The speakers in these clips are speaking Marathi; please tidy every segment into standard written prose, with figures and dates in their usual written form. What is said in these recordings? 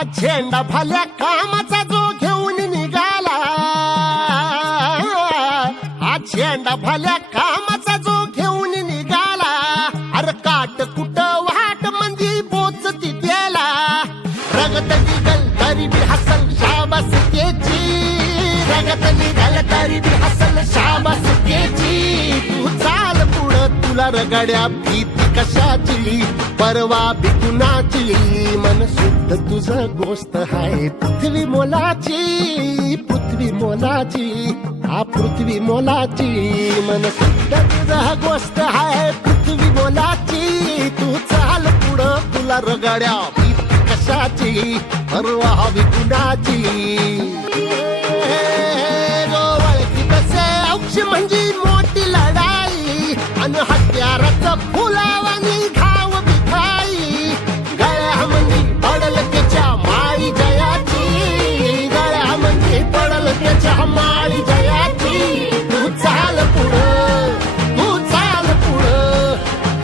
हा झेंडा भल्या कामाचा जो घेऊन निघाला, हा झेंडा भल्या कामाचा जो घेऊन निघाला, अरे काट कुट वाट मंदी पोचती त्याला, रगत निघल तरी बी हसल शाबास त्याची, रगत निघल तरी बी हसल शाबास त्याची, तू चाल पुढं तुला रगड्या भीती कशाची, परवा बी कुणाची, मन शुद्ध तुझं गोष्ट हाय पृथ्वी मोलाची, पृथ्वी मोलाची, हा पृथ्वी मोलाची, मन शुद्ध तुझं गोष्ट हाय पृथ्वी मोलाची, तू चाल पुढं तुला रगड्या भीती कशाची, परवा बी कुणाची, गोवळती कसे औक्ष म्हणजे मोठी लढाई, अन हत्याराचं फुलावानी घाव बिखाई, गळ्यामध्ये पडल त्याच्या माळी जयाची, गळ्यामध्ये पडल त्याच्या माळी जयाची, तू चाल पुढं, तू चाल पुढं,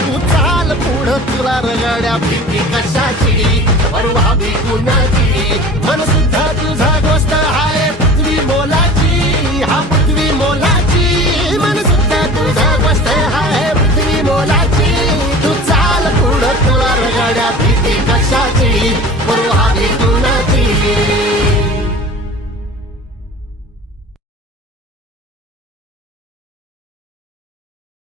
तू चाल पुढं तुला रगड्या भीती कशाची, परवा बी कुणाची, मन सुद्धा तुझा गोष्ट हाय पृथ्वी मोलाची, हा पृथ्वी मोलाची, मन सुद्धा तुझा गोष्ट हाय पृथ्वी मोलाची, तू चाल पुढं तुला रगड्या भीती कशाची.